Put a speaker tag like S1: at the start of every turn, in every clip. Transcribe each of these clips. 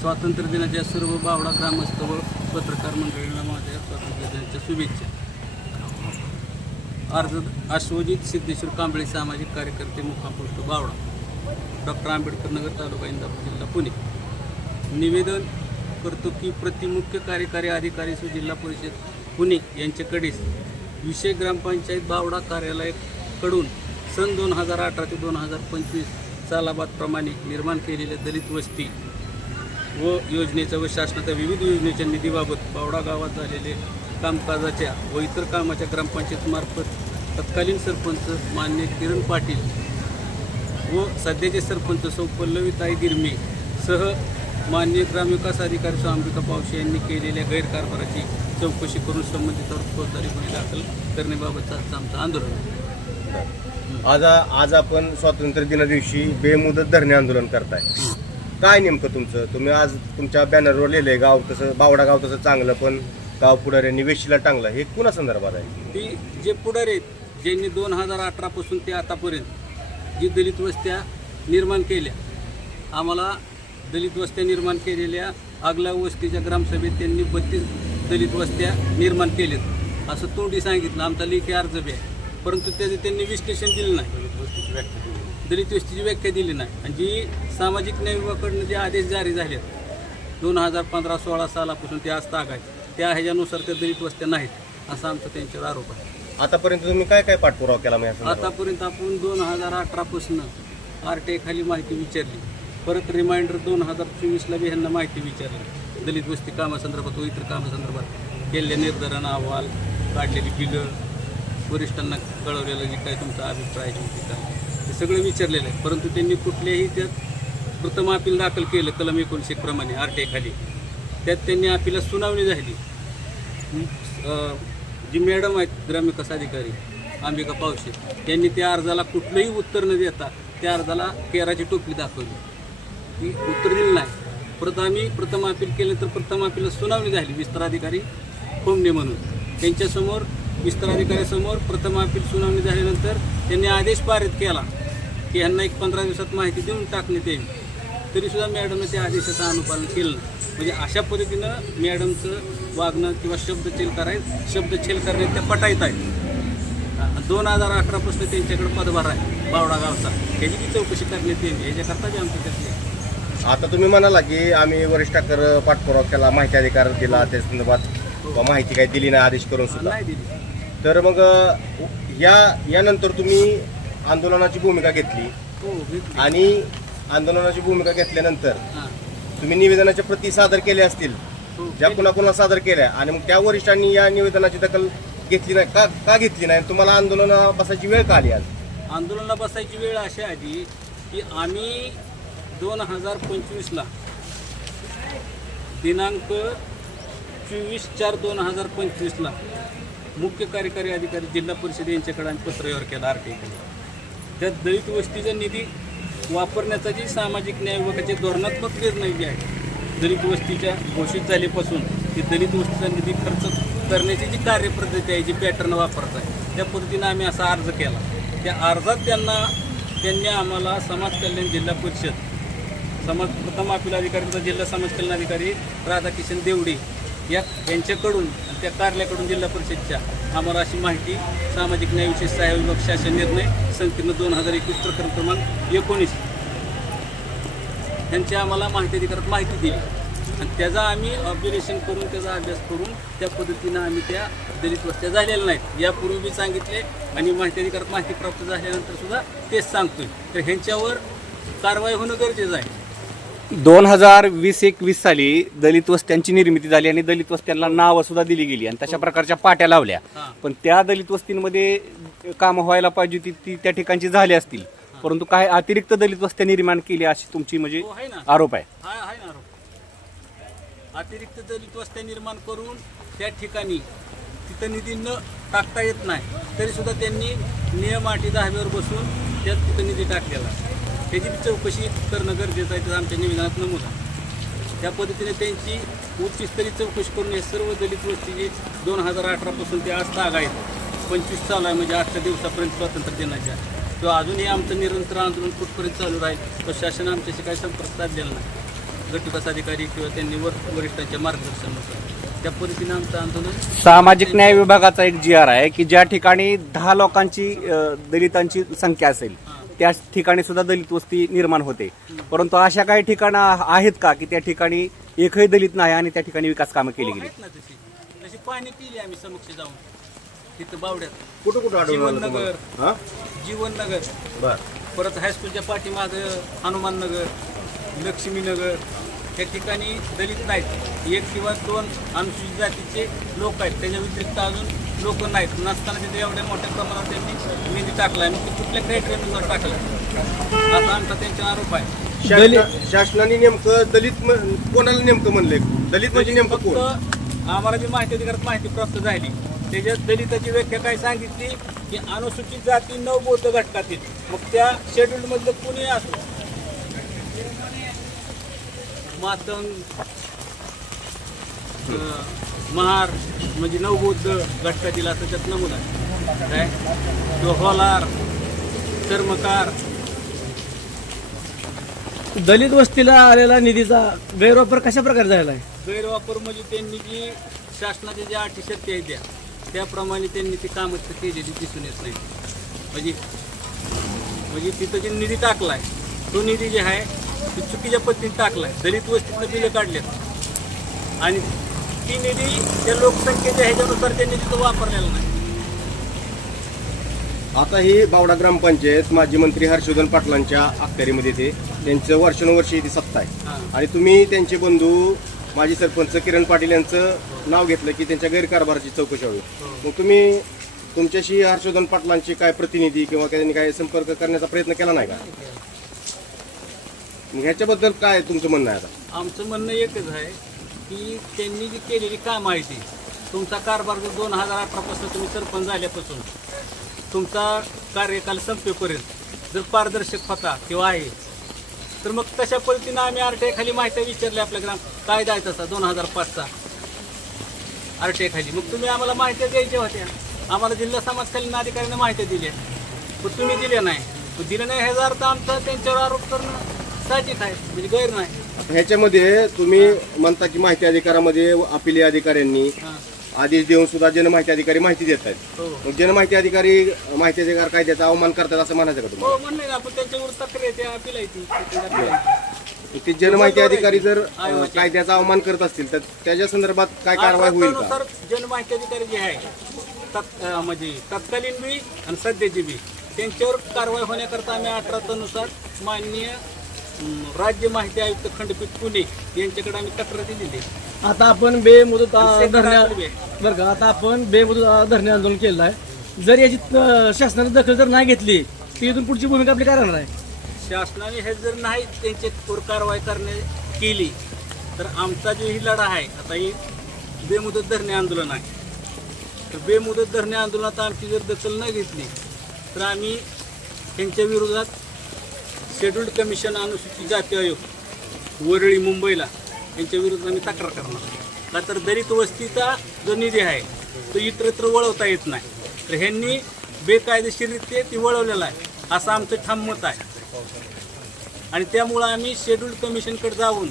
S1: स्वातंत्र्य दिनाच्या सर्व बावडा ग्रामस्थ व पत्रकार मंडळींना माझ्या स्वातंत्र्य दिनाच्या शुभेच्छा. अर्ज अश्वजित सिद्धेश्वर कांबळे सामाजिक कार्यकर्ते मुक्काम बावडा. डॉक्टर आंबेडकर नगर तालुका इंदापूर जिल्हा पुणे. निवेदन करतो की प्रतिमुख्य कार्यकारी अधिकारी सु जिल्हा परिषद पुणे यांच्याकडेच विषय ग्रामपंचायत बावडा कार्यालयाकडून सन दोन हजार अठरा ते दोन हजार पंचवीस सालाबादप्रमाणे निर्माण केलेल्या दलित वस्ती व योजनेच्या व शासनाच्या विविध योजनेच्या निधीबाबत बावडा गावात झालेले कामकाजाच्या व इतर कामाच्या ग्रामपंचायतमार्फत तत्कालीन सरपंच मान्य किरण पाटील व सध्याचे सरपंच सौ पल्लवीताई गिरमे सह मान्य ग्रामविकास अधिकारी अंबिका पावशे यांनी केलेल्या गैरकारभाराची चौकशी करून संबंधितावर फौजदारी गुन्हे दाखल करण्याबाबतचं आमचं आंदोलन.
S2: आज आज आपण स्वातंत्र्य दिना दिवशी बेमुदत धरणे आंदोलन करताय काय नेमकं तुमचं? तुम्ही आज तुमच्या बॅनरवर लिहिलंय गाव तसं बावडा गाव तसं चांगलं पण गाव पुढाऱ्यांनी वेशीला टांगलं हे कुणा संदर्भात आहे?
S1: ती जे पुढारी आहेत ज्यांनी दोन हजार अठरापासून ते आतापर्यंत जी दलित वस्त्या निर्माण केल्या आम्हाला दलित वस्त्या निर्माण केलेल्या आगल्या वस्तीच्या ग्रामसभेत त्यांनी बत्तीस दलित वस्त्या निर्माण केलेत. असं तोंडी सांगितलं आमचा लेखी अर्ज बी आहे. परंतु त्याचं त्यांनी विश्लेषण दिलं नाही. दलित वस्तीची व्याख्या दिली नाही. आणि जी सामाजिक न्याय विभागाकडनं जे आदेश जारी झालेत दोन हजार पंधरा सोळा सालापासून ते आज ताग आहेत. त्या ह्याच्यानुसार त्या दलित वस्त्या नाहीत असा आमचा त्यांच्यावर आरोप आहे.
S2: आतापर्यंत तुम्ही काय काय पाठपुरावा केला संदर्भात?
S1: आतापर्यंत आपण दोन हजार अठरापासून आर टी खाली माहिती विचारली. परत रिमाइंडर दोन हजार चोवीसला बी ह्यांना माहिती विचारली. दलित वस्ती कामासंदर्भात व इतर कामासंदर्भात केलेल्या निर्धारण अहवाल काढलेली बिलं वरिष्ठांना कळवलेलं जे काय तुमचा अभिप्राय आहे ते काय सगळं विचारलेलं आहे परंतु त्यांनी कुठल्याही त्यात प्रथम अपील दाखल केलं कलम एकोणीसशे प्रमाणे आर टी खाली त्यात त्यांनी अपिला सुनावणी झाली. जी मॅडम आहेत ग्रामविकास अधिकारी अंबिका पावशे यांनी त्या अर्जाला कुठलंही उत्तर न देता त्या अर्जाला केराची टोपी दाखवली. ती उत्तर दिलं नाही. परत आम्ही प्रथम अपील केलं तर प्रथम अपील सुनावणी झाली विस्तार अधिकारी खोमणे म्हणून. त्यांच्यासमोर विस्तार अधिकाऱ्यासमोर प्रथम अपील सुनावणी झाल्यानंतर त्यांनी आदेश पारित केला. की यांना एक पंधरा दिवसात माहिती देऊन टाकण्यात यावी तरीसुद्धा मॅडमनं त्या आदेशाचं अनुपालन केलं. म्हणजे अशा पद्धतीनं मॅडमचं वागणं किंवा शब्दछेल कराय शब्दछेल करण्यात त्या पटायत आहेत दोन हजार अठरापासून त्यांच्याकडे पदभार आहे बावडा गावचा. ह्याची बी चौकशी करण्यात येईल ह्याच्याकरता बी आमची त्यातली आहे.
S2: आता तुम्ही म्हणाला की आम्ही वरिष्ठाकर पाठपुरावा केला माहिती अधिकार दिला त्या संदर्भात माहिती काही दिली नाही आदेश करून सुद्धा.
S1: नाही दिली.
S2: तर मग या यानंतर तुम्ही आंदोलनाची भूमिका घेतली.
S1: हो घेतली.
S2: आणि आंदोलनाची भूमिका घेतल्यानंतर तुम्ही निवेदनाच्या प्रती सादर केल्या असतील.
S1: हो.
S2: ज्या कुणाकुणा सादर केल्या आणि मग त्या वरिष्ठांनी या निवेदनाची दखल घेतली नाही का का घेतली नाही? तुम्हाला आंदोलन बसायची वेळ का आली आज?
S1: आंदोलनाला बसायची वेळ अशी आली की आम्ही दोन हजार पंचवीसला दिनांक चोवीस चार दोन हजार पंचवीसला मुख्य कार्यकारी अधिकारी जिल्हा परिषद यांच्याकडे आम्ही पत्रव्यवहार केला आर टी त्यात दलित वस्तीचा निधी वापरण्याचा जी सामाजिक न्याय विभागाचे धोरणात्मक निर्णय जे आहे दलित वस्तीच्या घोषित झाल्यापासून ती दलित वस्तीचा निधी खर्च करण्याची जी कार्यपद्धती आहे जी पॅटर्न वापरत आहे त्या पद्धतीनं आम्ही असा अर्ज केला. त्या अर्जात त्यांना त्यांनी आम्हाला समाज कल्याण जिल्हा परिषद समाज प्रथम अपील अधिकारी जिल्हा समाज कल्याण अधिकारी राधाकिशन देवडे या यांच्याकडून त्या कार्यालयाकडून जिल्हा परिषदच्या आम्हाला अशी माहिती सामाजिक न्याय विशेष सहाय्य विभाग शासन निर्णय संकीर्ण दोन हजार एकवीस प्रकरण क्रमांक एकोणीस. यांची आम्हाला माहिती अधिकारात माहिती दिली. आणि त्याचा आम्ही ऑब्झर्वेशन करून त्याचा अभ्यास करून त्या पद्धतीनं आम्ही त्या दलित वस्त्या झालेल्या नाहीत. यापूर्वी बी सांगितले आणि माहिती अधिकारात माहिती प्राप्त झाल्यानंतर सुद्धा तेच सांगतोय. तर ह्यांच्यावर कारवाई होणं गरजेचं आहे.
S3: दोन हजार वीस एकवीस साली दलित वस्त्यांची निर्मिती झाली आणि दलित वस्त्यांना नावं सुद्धा दिली गेली आणि तशा प्रकारच्या पाट्या लावल्या.
S1: हां.
S3: पण त्या दलित वस्तींमध्ये कामं व्हायला पाहिजे ती ती त्या ठिकाणची झाली असतील. परंतु काय अतिरिक्त दलित वस्त्या निर्माण केल्या अशी तुमची म्हणजे
S1: हो आहे ना.
S3: आरोप आहे.
S1: ना आरोप. अतिरिक्त दलित वस्त्या निर्माण करून त्या ठिकाणी तिथं निधी न टाकता येत नाही. तरी सुद्धा त्यांनी नियम अटी दहावीवर बसून त्यात तिथं निधी टाकलेला. आहे. त्याची चौकशी करणं गरजेचं आहे त्याचं आमच्या निवेदनात नमूद आहे. त्या पद्धतीने त्यांची उच्चस्तरीय चौकशी करून हे सर्व दलित वस्ती जे दोन हजार अठरापासून ते आज ताग आहेत. पंचवीस चालू आहे म्हणजे आजच्या दिवसापर्यंत स्वातंत्र्य दिनाच्या तो अजूनही आमचं निरंतर आंदोलन कुठपर्यंत चालू राहील तो शासन आमच्याशी काही संपर्क साधलेला नाही. गटविकास अधिकारी किंवा त्यांनी वर वरिष्ठांच्या मार्गदर्शनानुसार त्या पद्धतीने आमचं आंदोलन
S3: सामाजिक न्याय विभागाचा एक जी आर आहे की ज्या ठिकाणी दहा लोकांची दलितांची संख्या असेल त्या ठिकाणी सुद्धा दलित वस्ती निर्माण होते. परंतु अशा काही ठिकाणं आहेत का की त्या ठिकाणी एकही दलित नाही आणि त्या ठिकाणी विकास कामं केली
S1: हो,
S3: गेली?
S1: आहेत ना तशी. तशी पाणी पिली आम्ही समक्ष जाऊन. तिथं बावड्यात.
S2: कुठं कुठं आढळून आलं
S1: जीवननगर.
S2: तुम्हाला? हा?
S1: जीवननगर.
S2: बर.
S1: परत हायस्कूलच्या पाठीमागं हनुमाननगर लक्ष्मीनगर. या ठिकाणी दलित नाहीत. एक किंवा दोन अनुसूचित जातीचे लोक आहेत. त्याच्या व्यतिरिक्त अजून लोक नाहीत. नसताना तिथे एवढ्या मोठ्या प्रमाणात त्यांनी निधी टाकला आहे कुठल्या क्रायटेरियानुसार टाकला. असा आमचा त्यांचा आरोप आहे.
S2: शासना- शासनाने नेमकं दलित म- कोणाला नेमकं म्हणले दलित म्हणजे नेमकं कोण?
S1: फक्त आम्हाला जी माहिती अधिकारात माहिती प्राप्त झाली. त्याच्यात दलिताची व्याख्या काय सांगितली? की अनुसूचित जाती नऊ बौद्ध घटकातील. मग त्या शेड्यूल मधलं कुणी असो मातंग अं, महार म्हणजे नवबौद्ध घटकातील असं त्यात नमुना आहे. काय? किंवा होलार. कर्मकार.
S4: दलित वस्तीला आलेला निधीचा गैरवापर कशा प्रकारे झाला आहे
S1: गैरवापर म्हणजे त्यांनी जी शासनाच्या ज्या अटी शक्ती आहेत त्या त्याप्रमाणे त्यांनी ती कामं तर केलेली दिसून येत नाही म्हणजे म्हणजे तिथं जे निधी टाकलाय तो निधी जे आहे ती चुकीच्या पद्धतीने टाकलाय. दलित वस्तीतनं बिलं काढलेत. आणि ती निधी त्या लोकसंख्येच्या ह्याच्यानुसार त्यांनी तिथं वापरलेला नाही.
S2: आता ही बावडा ग्रामपंचायत माजी मंत्री हर्षवर्धन पाटलांच्या अखत्यारीमध्ये येते त्यांचं वर्षानुवर्षी ती सत्ता आहे.
S1: हां.
S2: आणि तुम्ही त्यांचे बंधू माजी सरपंच किरण पाटील यांचं नाव घेतलं की त्यांच्या गैरकारभाराची चौकशी व्हावी. मग तुम्ही तुमच्याशी हर्षवर्धन पाटलांचे काय प्रतिनिधी किंवा त्यांनी काय संपर्क करण्याचा प्रयत्न केला नाही का? ह्याच्याबद्दल काय तुमचं म्हणणं आहे आता?
S1: आमचं म्हणणं एकच आहे की त्यांनी जी केलेली कामं आहे ती तुमचा कारभार दोन हजार अठरापासून तुम्ही सरपंच झाल्यापासून तुमचा कार्यकाल संपेपर्यंत जर पारदर्शक होता किंवा आहे तर मग तशा पद्धतीनं आम्ही आर खाली माहिती विचारली आपल्या ग्राम कायदा आहे तसा दोन हजार पाचचा. आर खाली मग तुम्ही आम्हाला माहिती द्यायच्या होत्या. आम्हाला जिल्हा समाजकालीन अधिकाऱ्याने माहिती दिल्या पण तुम्ही दिल्या नाही. दिलं नाही ह्याचा अर्थ आमचा त्यांच्यावर आरोप करणं साहजिक आहे म्हणजे गैर नाही.
S2: ह्याच्यामध्ये तुम्ही म्हणता की माहिती अधिकारामध्ये अपिली अधिकाऱ्यांनी आदेश देऊन सुद्धा जनमाहिती अधिकारी माहिती देत आहेत
S1: हो
S2: मग जनमाहिती अधिकारी माहिती अधिकार कायद्याचा अवमान करतात असं म्हणायचं का तुम्हाला
S1: हो म्हणले ना आपण त्यांच्यावर तक्रार येते appeal आहे ती. appeal आहे.
S2: ते जनमाहिती अधिकारी जर अ. कायद्याचा अवमान करत असतील तर त्याच्या संदर्भात काय कारवाई होईल का
S1: जनमाहिती अधिकारी जे आहे तत् अं, म्हणजे तत्कालीन बी आणि सध्याची बी त्यांच्यावर कारवाई होण्याकरता आम्ही अठरा नुसार माननीय अं, राज्य माहिती आयुक्त खंडपीठ पुणे यांच्याकडे आम्ही तक्रार दिलेली आहे.
S4: आता आपण बेमुदत बरं का आता आपण बेमुदत धरणे आंदोलन केलेलं आहे. जर याची अ, शासनाने दखल जर नाही घेतली तर इथून पुढची भूमिका आपली काय राहणार आहे?
S1: शासनाने हे जर नाही त्यांच्यावर कारवाई करणे केली तर आमचा जो ही लढा आहे आता ही बेमुदत धरणे आंदोलन आहे. तर बेमुदत धरणे आंदोलनात आमची जर दखल न घेतली तर आम्ही त्यांच्या विरोधात शेड्यूल्ड कमिशन अनुसूचित जाती आयोग वरळी मुंबईला यांच्या विरुद्ध आम्ही तक्रार करणार. का तर दलित वस्तीचा जो निधी आहे तो इतरत्र वळवता येत नाही. तर ह्यांनी बेकायदेशीररित्या ती वळवलेला आहे. असं आमचं ठाम मत आहे. आणि त्यामुळं आम्ही शेड्यूल्ड कमिशनकडे जाऊन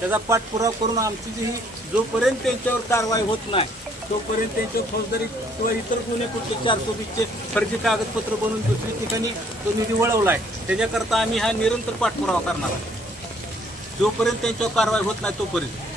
S1: त्याचा पाठपुरावा करून आमची जी जोपर्यंत त्यांच्यावर कारवाई होत नाही तोपर्यंत त्यांच्यावर फौजदारी किंवा इतर गुन्हे कुठले चारशे वीसचे फर्जी कागदपत्र बनवून दुसरी ठिकाणी तो निधी वळवला आहे त्याच्याकरता आम्ही हा निरंतर पाठपुरावा करणार आहे. जोपर्यंत त्यांच्यावर कारवाई होत नाही तोपर्यंत.